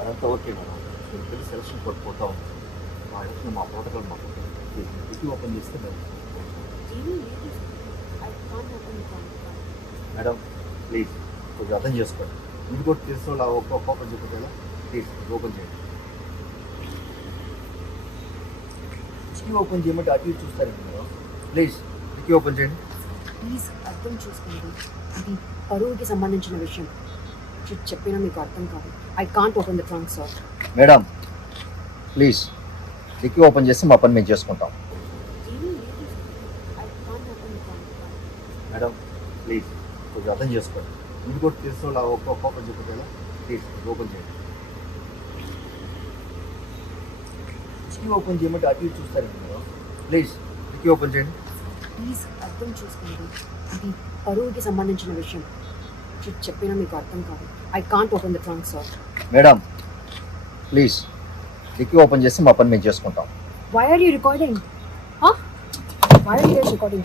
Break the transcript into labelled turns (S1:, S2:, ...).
S1: అదంతా okay madam. పెళ్ళి selection code పోతా ఉంది. మా ఎలక్షన్ మా ప్రోటోకాల్ మాకు డిగ్రీ ఓపెన్ చేస్తే ఓపెన్ మేడం ప్లీజ్ కొంచెం అర్థం చేసుకోండి. ఇది కూడా తెలిసిన ఒక్క ఒక్క ఓపెన్ చెప్పేలా ప్లీజ్ ఓపెన్ చేయండి. డిగ్రీ ఓపెన్ చేయమంటే అటు ఇటు చూస్తారండి మేడం? ప్లీజ్ డిగ్రీ ఓపెన్ చేయండి.
S2: ప్లీజ్ అర్థం చేసుకోండి. ఇది పరువుకి సంబంధించిన విషయం. చె- చెప్పినా మీకు అర్థం కాదు. I can't open the trunk sir
S1: madam please degree open చేస్తే మా పని మేము చేసుకుంటాం. ఏమీ లేదు I can't open the trunk madam please కొంచెం అర్థం చేసుకోండి. ఇది కూడా తెలిసిన వాళ్ళు ఒక్క ఒక్క ఓపెన్ చెప్పేలా ప్లీజ్ ఓపెన్ చేయండి. డిగ్రీ ఓపెన్ చేయమంటే అటు ఇటు చూస్తారండి మేడం ప్లీజ్ డిగ్రీ ఓపెన్ చేయండి.
S2: ప్లీజ్ అర్థం చేసుకోండి. ఇది పరువుకి సంబంధించిన విషయం. చెప్పినా మీకు అర్థం కాదు. I can't open the trunk sir
S1: madam please degree open చేస్తే మా పని మేము చేసుకుంటాం.
S2: Why are you recording why are you recording?